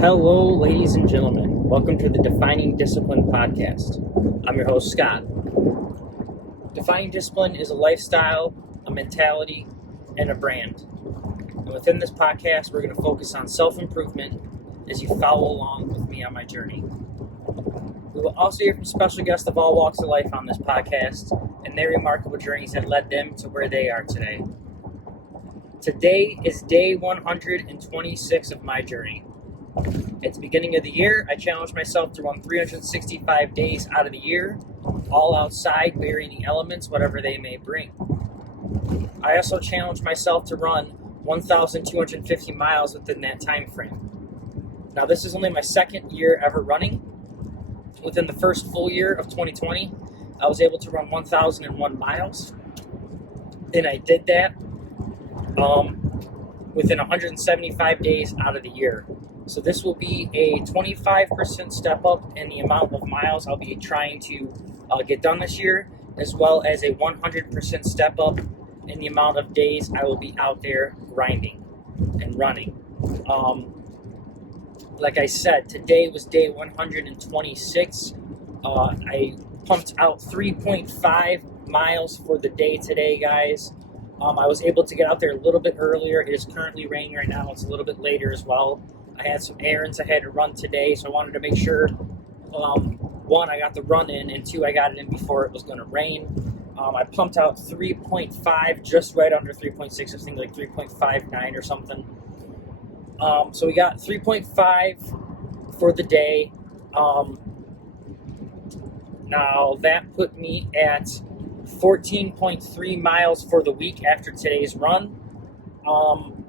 Hello, ladies and gentlemen. Welcome to the Defining Discipline podcast. I'm your host, Scott. Defining Discipline is a lifestyle, a mentality, and a brand. And within this podcast, we're going to focus on self-improvement as you follow along with me on my journey. We will also hear from special guests of all walks of life on this podcast and their remarkable journeys that led them to where they are today. Today is day 126 of my journey. At the beginning of the year, I challenged myself to run 365 days out of the year, all outside, varying the elements, whatever they may bring. I also challenged myself to run 1,250 miles within that time frame. Now, this is only my second year ever running. Within the first full year of 2020, I was able to run 1,001 miles, and I did that within 175 days out of the year. So this will be a 25% step up in the amount of miles I'll be trying to get done this year, as well as a 100% step up in the amount of days I will be out there grinding and running. Like I said, today was day 126. I pumped out 3.5 miles for the day today, guys. I was able to get out there a little bit earlier. It is currently raining right now. It's a little bit later as well. I had some errands I had to run today, so I wanted to make sure, one, I got the run in, and two, I got it in before it was going to rain. I pumped out 3.5, just right under 3.6, I think like 3.59 or something. So we got 3.5 for the day. Now that put me at 14.3 miles for the week after today's run.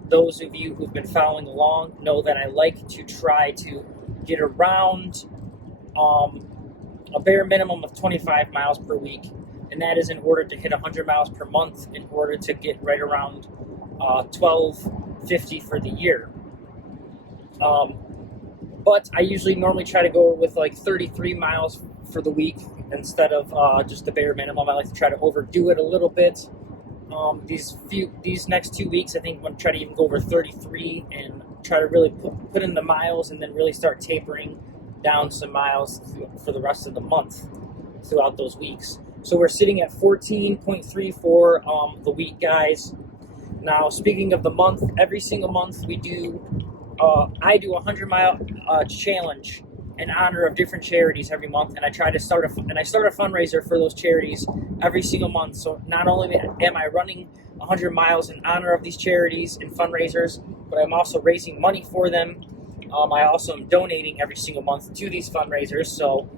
Those of you who've been following along know that I like to try to get around a bare minimum of 25 miles per week, and that is in order to hit 100 miles per month, in order to get right around 1250 for the year. But I usually normally try to go with like 33 miles for the week instead of just the bare minimum. I like to try to overdo it a little bit. These next 2 weeks, I think I'm going to try to even go over 33 and try to really put in the miles, and then really start tapering down some miles for the rest of the month throughout those weeks. So we're sitting at 14.3 for the week, guys. Now, speaking of the month, every single month we do, I do a 100-mile challenge in honor of different charities every month, and I try to start a fundraiser for those charities every single month. So not only am I running 100 miles in honor of these charities and fundraisers, but I'm also raising money for them. I also am donating every single month to these fundraisers. So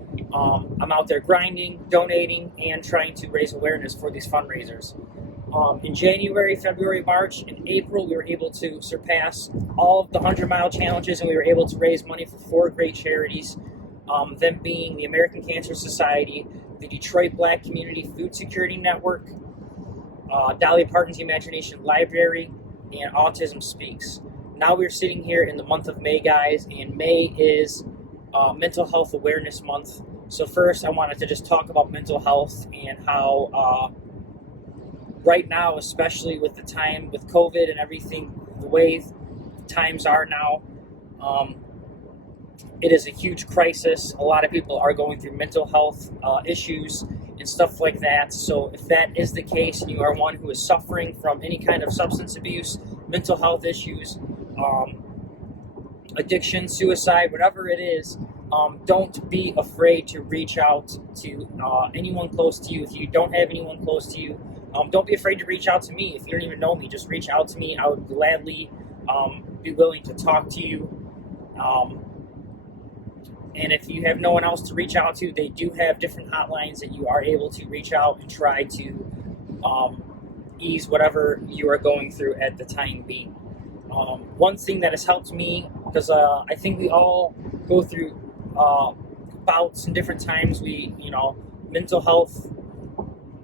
I'm out there grinding, donating, and trying to raise awareness for these fundraisers. In January, February, March, and April, we were able to surpass all of the 100-mile challenges, and we were able to raise money for 4 great charities, them being the American Cancer Society, the Detroit Black Community Food Security Network, Dolly Parton's Imagination Library, and Autism Speaks. Now we're sitting here in the month of May, guys, and May is Mental Health Awareness Month. So first, I wanted to just talk about mental health and how right now, especially with the time with COVID and everything, the way times are now, it is a huge crisis. A lot of people are going through mental health issues and stuff like that. So if that is the case and you are one who is suffering from any kind of substance abuse, mental health issues, addiction, suicide, whatever it is, don't be afraid to reach out to anyone close to you. If you don't have anyone close to you, don't be afraid to reach out to me. If you don't even know me, just reach out to me. I would gladly be willing to talk to you. And if you have no one else to reach out to, they do have different hotlines that you are able to reach out and try to ease whatever you are going through at the time being. One thing that has helped me, because I think we all go through bouts in different times. Mental health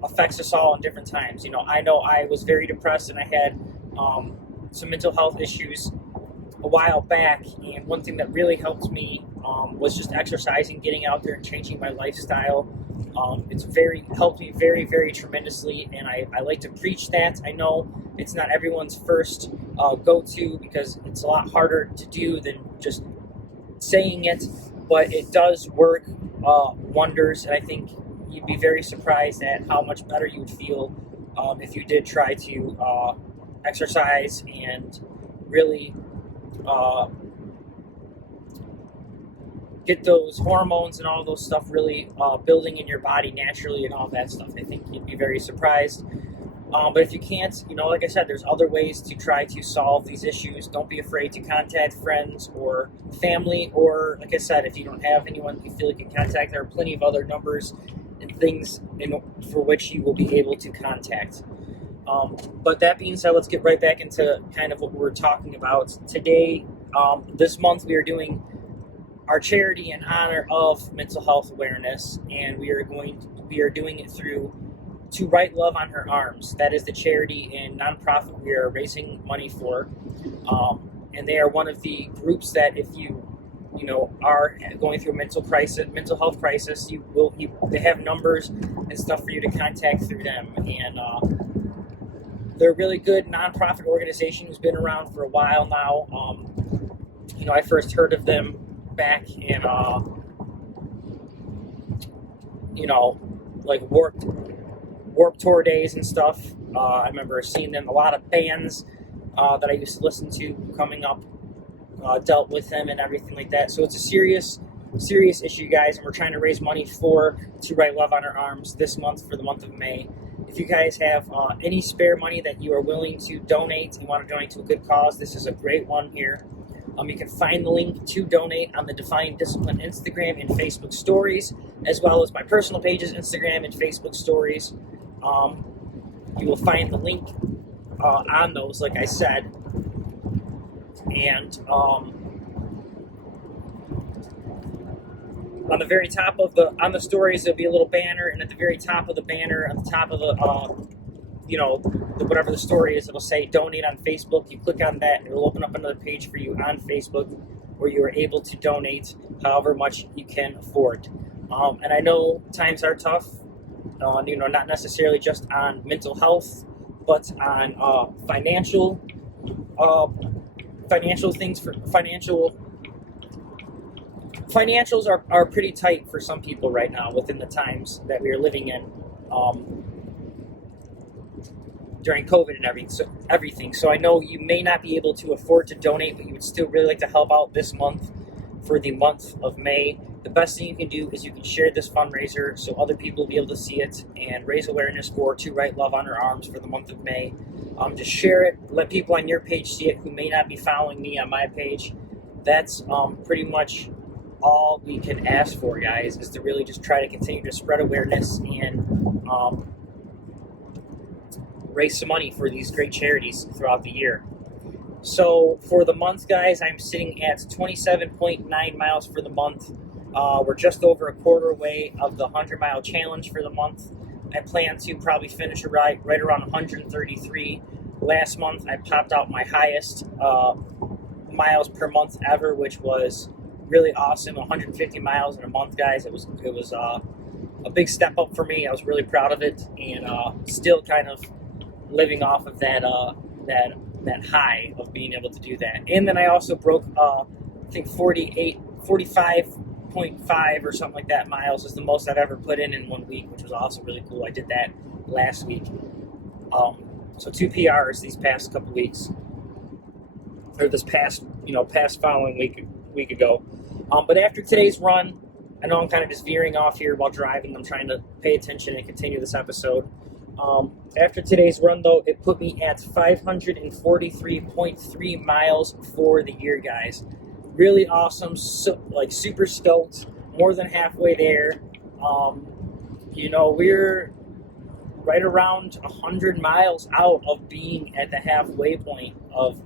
affects us all in different times. I know I was very depressed, and I had some mental health issues a while back, and one thing that really helped me was just exercising, getting out there and changing my lifestyle. It's helped me very, very tremendously, and I like to preach that. I know it's not everyone's first go-to, because it's a lot harder to do than just saying it, but it does work wonders, and I think you'd be very surprised at how much better you would feel if you did try to exercise and really get those hormones and all those stuff really building in your body naturally and all that stuff. I think you'd be very surprised. But if you can't, like I said, there's other ways to try to solve these issues. Don't be afraid to contact friends or family, or like I said, if you don't have anyone you feel you can contact, there are plenty of other numbers and things for which you will be able to contact. But that being said, let's get right back into kind of what we're talking about today. This month we are doing our charity in honor of mental health awareness, and we are doing it through To Write Love on Her Arms. That is the charity and nonprofit we are raising money for, and they are one of the groups that if you are going through a mental health crisis, they have numbers and stuff for you to contact through them, and they're a really good nonprofit organization who's been around for a while now. I first heard of them back in like Warped Tour days and stuff. I remember seeing them. A lot of bands that I used to listen to coming up dealt with them and everything like that. So it's a serious issue, guys, and we're trying to raise money for To Write Love on Her Arms this month for the month of May. If you guys have any spare money that you are willing to donate and want to donate to a good cause, this is a great one here. You can find the link to donate on the Defying Discipline Instagram and Facebook stories, as well as my personal pages, Instagram and Facebook stories. You will find the link on those, like I said. And on the very top of on the stories, there'll be a little banner, and at the very top of the banner, on the top of the whatever the story is, it'll say donate on Facebook. You click on that, it'll open up another page for you on Facebook where you are able to donate however much you can afford. And I know times are tough, not necessarily just on mental health, but on financials are pretty tight for some people right now within the times that we are living in. During COVID and everything. So I know you may not be able to afford to donate, but you would still really like to help out this month for the month of May. The best thing you can do is you can share this fundraiser so other people will be able to see it and raise awareness for To Write Love on Her Arms for the month of May. Just share it. Let people on your page see it who may not be following me on my page. That's pretty much all we can ask for, guys, is to really just try to continue to spread awareness and raise some money for these great charities throughout the year. So for the month, guys, I'm sitting at 27.9 miles for the month. We're just over a quarter way of the 100-mile challenge for the month. I plan to probably finish right around 133. Last month, I popped out my highest miles per month ever, which was really awesome. 150 miles in a month, guys. It was a big step up for me. I was really proud of it, and still kind of living off of that high of being able to do that. And then I also broke I think 45.5 or something like that miles is the most I've ever put in 1 week, which was also really cool. I did that last week. So 2 PRs these past couple weeks, or this past following week ago. But after today's run, I know I'm kind of just veering off here while driving. I'm trying to pay attention and continue this episode. After today's run, though, it put me at 543.3 miles for the year, guys. Really awesome, super stoked, more than halfway there. We're right around 100 miles out of being at the halfway point of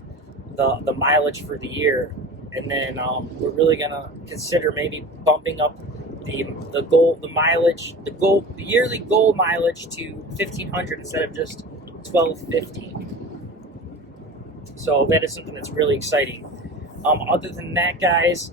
the mileage for the year. And then we're really going to consider maybe bumping up the yearly goal mileage to 1,500 instead of just 1,250. So that is something that's really exciting. Other than that, guys,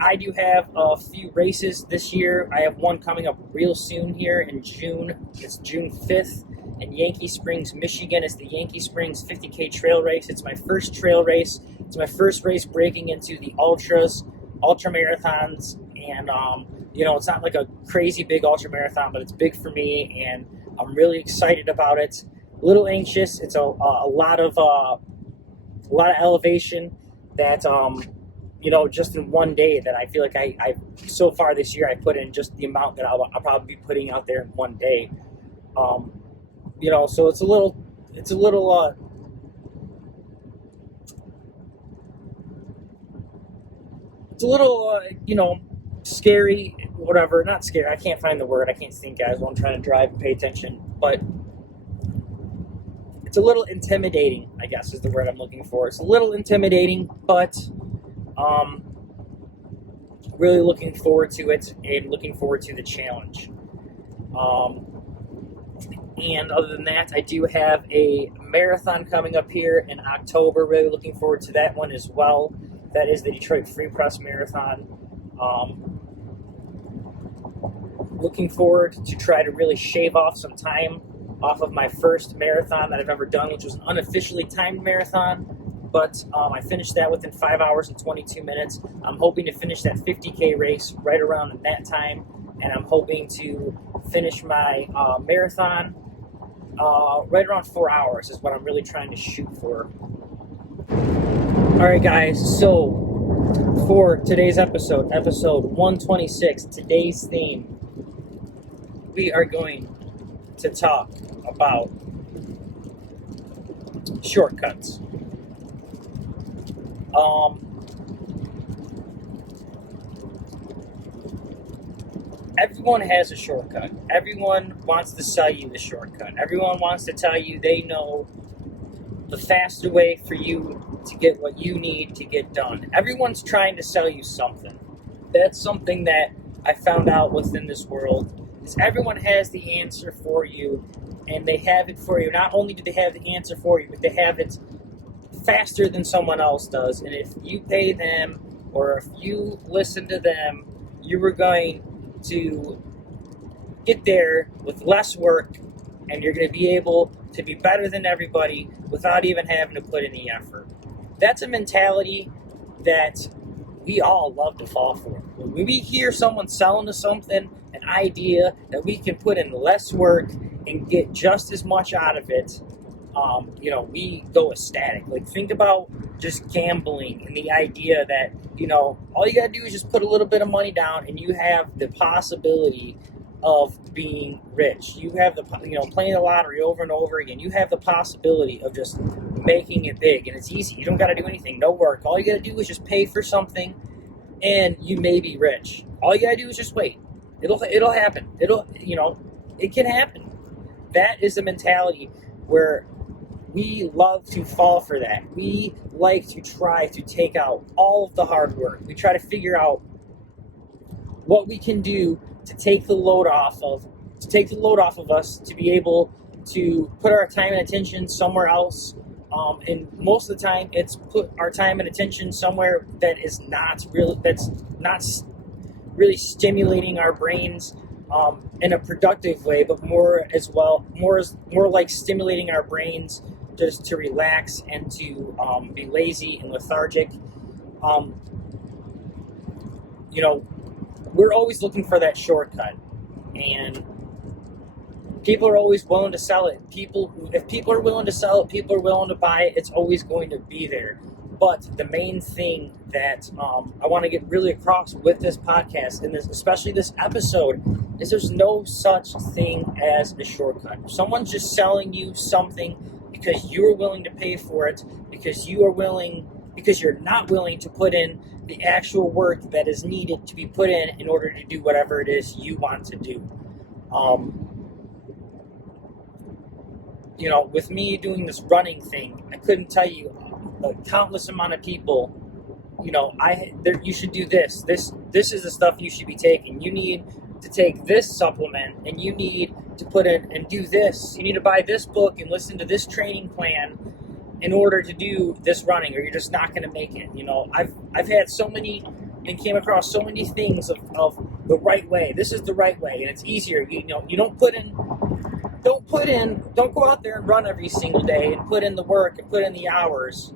I do have a few races this year. I have one coming up real soon here in June. It's June 5th in Yankee Springs, Michigan. It's the Yankee Springs 50K trail race. It's my first trail race. It's my first race breaking into the ultras. ultra marathons, and it's not like a crazy big ultra marathon, but it's big for me, and I'm really excited about it. A little anxious. It's a lot of elevation that just in one day that I feel like I so far this year I put in just the amount that I'll probably be putting out there in one day. So it's a little scary, whatever. Not scary. I can't find the word. I can't think, guys, while I'm trying to drive and pay attention. But it's a little intimidating, I guess, is the word I'm looking for. It's a little intimidating, but really looking forward to it and looking forward to the challenge. And other than that, I do have a marathon coming up here in October. Really looking forward to that one as well. That is the Detroit Free Press Marathon. Looking forward to try to really shave off some time off of my first marathon that I've ever done, which was an unofficially timed marathon. But I finished that within 5 hours and 22 minutes. I'm hoping to finish that 50K race right around that time. And I'm hoping to finish my marathon right around 4 hours is what I'm really trying to shoot for. All right, guys. So for today's episode 126, today's theme, we are going to talk about shortcuts. Everyone has a shortcut. Everyone wants to sell you the shortcut. Everyone wants to tell you they know the faster way for you to get what you need to get done. Everyone's trying to sell you something. That's something that I found out within this world, is everyone has the answer for you, and they have it for you. Not only do they have the answer for you, but they have it faster than someone else does. And if you pay them, or if you listen to them, you are going to get there with less work, and you're going to be able to be better than everybody without even having to put in the effort. That's a mentality that we all love to fall for. When we hear someone selling us something, an idea that we can put in less work and get just as much out of it, we go ecstatic. Like, think about just gambling and the idea that, all you got to do is just put a little bit of money down and you have the possibility of being rich. You have the, playing the lottery over and over again. You have the possibility of just making it big, and it's easy. You don't got to do anything, no work. All you got to do is just pay for something, and you may be rich. All you got to do is just wait. It'll happen. It can happen. That is the mentality where we love to fall for that. We like to try to take out all of the hard work. We try to figure out what we can do to take the load off of us, to be able to put our time and attention somewhere else. And most of the time, it's put our time and attention somewhere that's not really stimulating our brains in a productive way, but more like stimulating our brains just to relax and to be lazy and lethargic. We're always looking for that shortcut, and people are always willing to sell it. If people are willing to sell it, people are willing to buy it. It's always going to be there. But the main thing that I want to get really across with this podcast, and especially this episode, is there's no such thing as a shortcut. If someone's just selling you something because you're willing to pay for it, because you're not willing to put in the actual work that is needed to be put in order to do whatever it is you want to do. With me doing this running thing, I couldn't tell you a countless amount of people, you should do this. This is the stuff you should be taking. You need to take this supplement, and you need to put in and do this. You need to buy this book and listen to this training plan in order to do this running, or you're just not going to make it. I've had so many and came across so many things of the right way. This is the right way, and it's easier. You don't go out there and run every single day and put in the work and put in the hours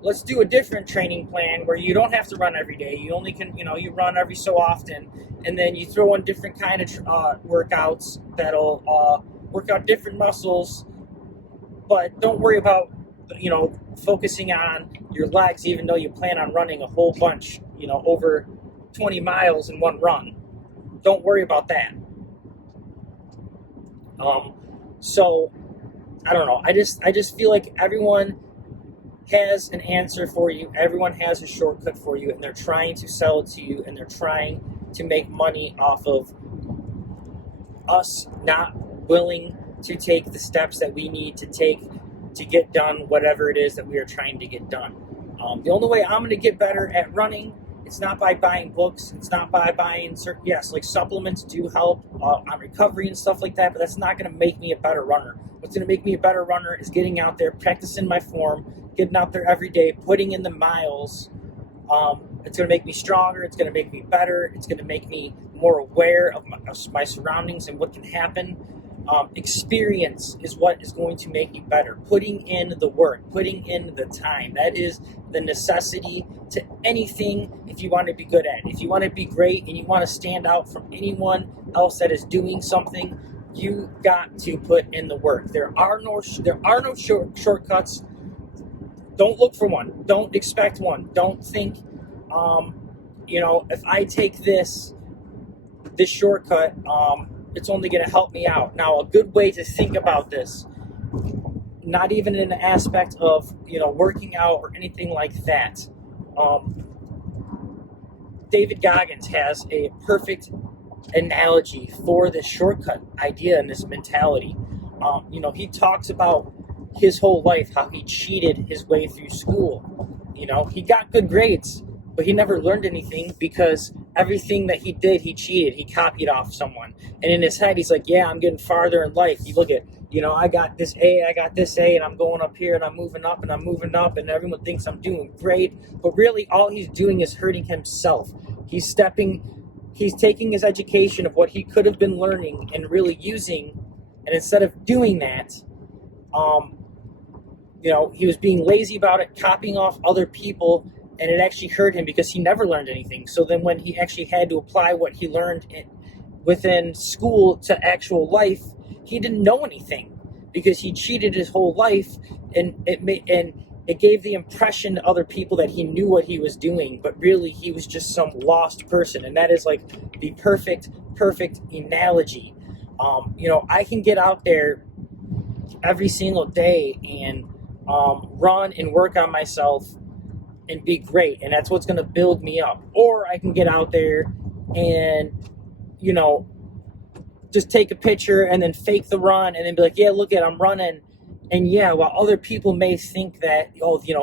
let's do a different training plan where you don't have to run every day. You only can, you run every so often, and then you throw in different kind of workouts that'll work out different muscles. But don't worry about, focusing on your legs, even though you plan on running a whole bunch, over 20 miles in one run. Don't worry about that. So I don't know. I just feel like everyone has an answer for you. Everyone has a shortcut for you, and they're trying to sell it to you, and they're trying to make money off of us not willing to take the steps that we need to take to get done whatever it is that we are trying to get done. The only way I'm going to get better at running, it's not by buying books. It's not by buying like supplements do help on recovery and stuff like that, but that's not going to make me a better runner. What's going to make me a better runner is getting out there, practicing my form, getting out there every day, putting in the miles. It's going to make me stronger. It's going to make me better. It's going to make me more aware of my surroundings and what can happen. Experience is what is going to make you better. Putting in the work, putting in the time. That is the necessity to anything if you want to be good at it. If you want to be great and you want to stand out from anyone else that is doing something, you got to put in the work. There are no shortcuts. Don't look for one. Don't expect one. Don't think, if I take this shortcut, it's only going to help me out. Now, a good way to think about this, not even in the aspect of, working out or anything like that. David Goggins has a perfect analogy for this shortcut idea and this mentality. He talks about his whole life, how he cheated his way through school. He got good grades, but he never learned anything because everything that he did, he cheated. He copied off someone. And in his head, he's like, yeah, I'm getting farther in life. You look at, I got this A, and I'm going up here, and I'm moving up, and everyone thinks I'm doing great. But really, all he's doing is hurting himself. He's taking his education of what he could have been learning and really using, and instead of doing that, he was being lazy about it, copying off other people, and it actually hurt him because he never learned anything. So then when he actually had to apply what he learned within school to actual life, he didn't know anything because he cheated his whole life, and it gave the impression to other people that he knew what he was doing, but really he was just some lost person. And that is like the perfect analogy. I can get out there every single day and run and work on myself and be great, and that's what's going to build me up. Or I can get out there and just take a picture and then fake the run and then be like, yeah, look at, I'm running. And yeah, while other people may think that,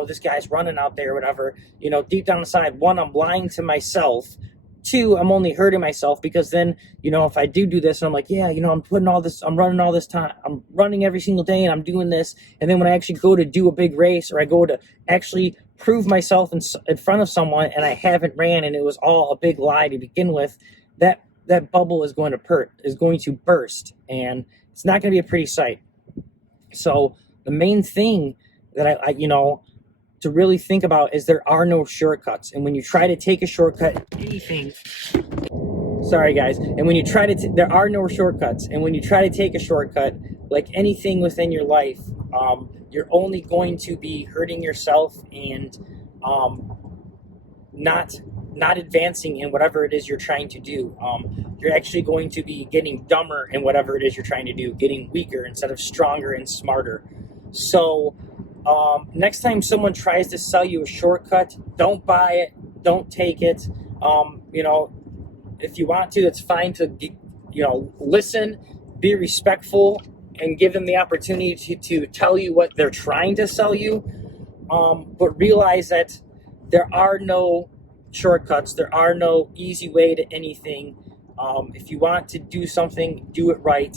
this guy's running out there or whatever, deep down inside, one, I'm lying to myself. Two, I'm only hurting myself because then, if I do this, and I'm like, yeah, I'm running all this time, I'm running every single day and I'm doing this. And then when I actually go to do a big race, or I go to actually prove myself in front of someone and I haven't ran and it was all a big lie to begin with, that bubble is going to burst, and it's not going to be a pretty sight. So the main thing that I to really think about is there are no shortcuts. And when you try to take a shortcut, sorry guys, and when you try to, there are no shortcuts. And when you try to take a shortcut, like anything within your life, you're only going to be hurting yourself and not advancing in whatever it is you're trying to do. You're actually going to be getting dumber in whatever it is you're trying to do, getting weaker instead of stronger and smarter. So next time someone tries to sell you a shortcut, don't buy it, don't take it. If you want to, it's fine to, listen, be respectful, and give them the opportunity to tell you what they're trying to sell you. But realize that there are no shortcuts. There are no easy way to anything. If you want to do something, do it right.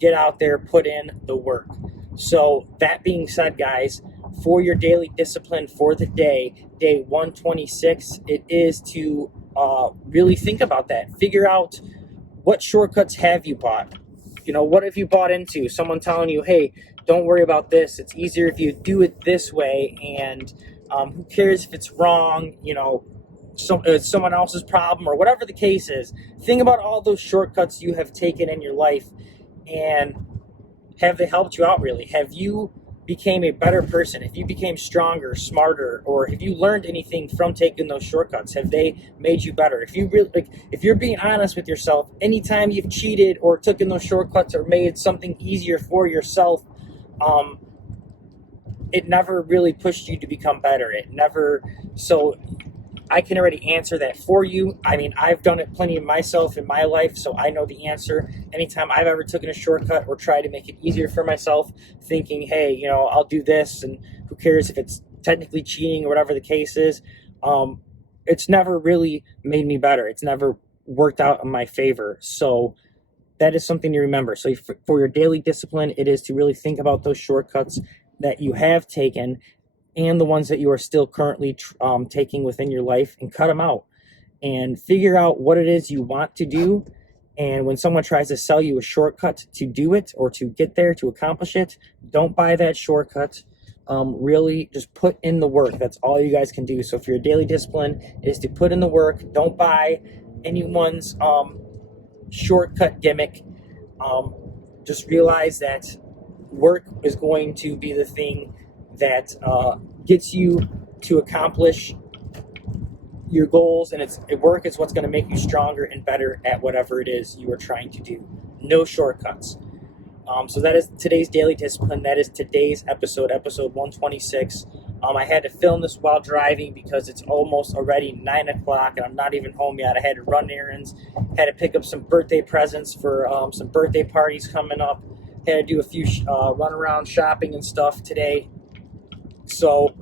Get out there, put in the work. So that being said, guys, for your daily discipline for the day 126, it is to really think about that. Figure out what shortcuts have you bought. What have you bought into? Someone telling you, hey, don't worry about this. It's easier if you do it this way. And Who cares if it's wrong? It's someone else's problem or whatever the case is. Think about all those shortcuts you have taken in your life, and have they helped you out really? Have you became a better person? If you became stronger, smarter, or have you learned anything from taking those shortcuts? Have they made you better? If you really, if you're being honest with yourself, anytime you've cheated or taken those shortcuts or made something easier for yourself, it never really pushed you to become better. It never. So I can already answer that for you. I mean, I've done it plenty of myself in my life, so I know the answer. Anytime I've ever taken a shortcut or tried to make it easier for myself, thinking, hey, I'll do this, and who cares if it's technically cheating or whatever the case is, it's never really made me better. It's never worked out in my favor. So that is something to remember. So for your daily discipline, it is to really think about those shortcuts that you have taken and the ones that you are still currently taking within your life, and cut them out and figure out what it is you want to do. And when someone tries to sell you a shortcut to do it or to get there, to accomplish it, don't buy that shortcut. Really just put in the work. That's all you guys can do. So for your daily discipline is to put in the work. Don't buy anyone's shortcut gimmick. Just realize that work is going to be the thing that gets you to accomplish your goals, and work is what's going to make you stronger and better at whatever it is you are trying to do. No shortcuts. So that is today's daily discipline. That is today's episode 126. I had to film this while driving because it's almost already 9 o'clock and I'm not even home yet. I had to run errands, had to pick up some birthday presents for some birthday parties coming up, had to do a few run around shopping and stuff today. So,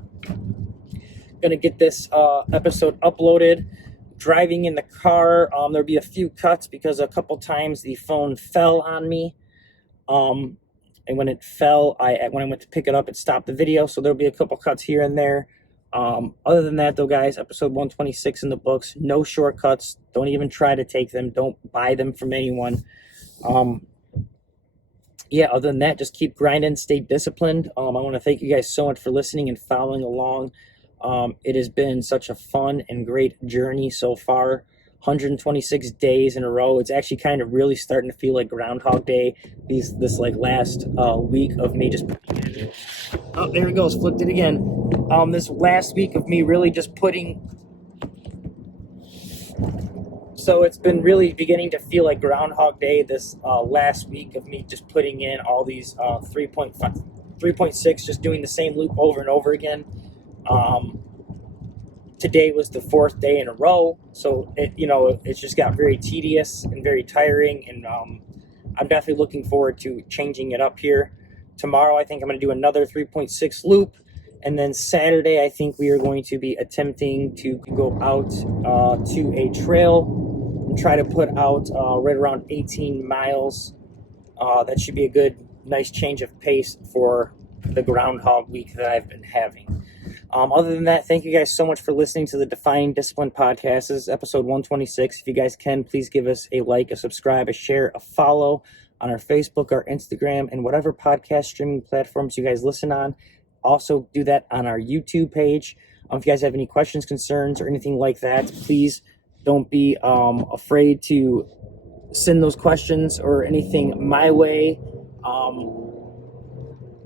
gonna get this episode uploaded. Driving in the car, there'll be a few cuts because a couple times the phone fell on me. And when it fell, when I went to pick it up, it stopped the video. So there'll be a couple cuts here and there. Other than that, though, guys, episode 126 in the books. No shortcuts. Don't even try to take them. Don't buy them from anyone. Yeah, other than that, just keep grinding, stay disciplined. I want to thank you guys so much for listening and following along. It has been such a fun and great journey so far. 126 days in a row. It's actually kind of really starting to feel like Groundhog Day. This like last week of me just... Oh, there it goes. Flipped it again. This last week of me really just putting... So it's been really beginning to feel like Groundhog Day this last week of me just putting in all these 3.6, just doing the same loop over and over again. Today was the 4th day in a row, so it's just got very tedious and very tiring, and I'm definitely looking forward to changing it up here. Tomorrow I think I'm going to do another 3.6 loop, and then Saturday I think we are going to be attempting to go out to a trail and try to put out right around 18 miles. That should be a good, nice change of pace for the Groundhog Week that I've been having. Other than that, thank you guys so much for listening to the Defining Discipline podcast. This is episode 126. If you guys can, please give us a like, a subscribe, a share, a follow on our Facebook, our Instagram, and whatever podcast streaming platforms you guys listen on. Also do that on our YouTube page. If you guys have any questions, concerns, or anything like that, please don't be afraid to send those questions or anything my way.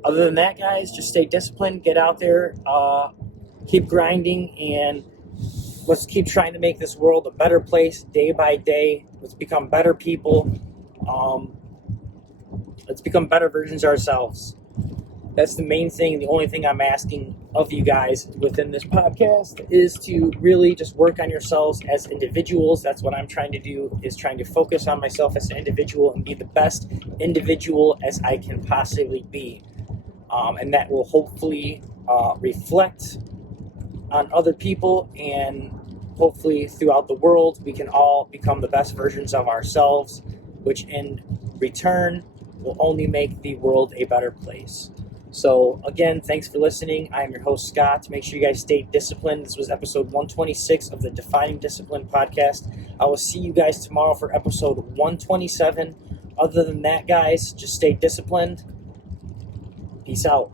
Other than that, guys, just stay disciplined, get out there, keep grinding, and let's keep trying to make this world a better place day by day. Let's become better people. Let's become better versions of ourselves. That's the main thing. The only thing I'm asking of you guys within this podcast is to really just work on yourselves as individuals. That's what I'm trying to do, is trying to focus on myself as an individual and be the best individual as I can possibly be. And that will hopefully reflect on other people, and hopefully throughout the world we can all become the best versions of ourselves, which in return will only make the world a better place. So again, thanks for listening. I'm your host, Scott. Make sure you guys stay disciplined. This was episode 126 of the Defining Discipline podcast. I will see you guys tomorrow for episode 127. Other than that, guys, just stay disciplined. Peace out.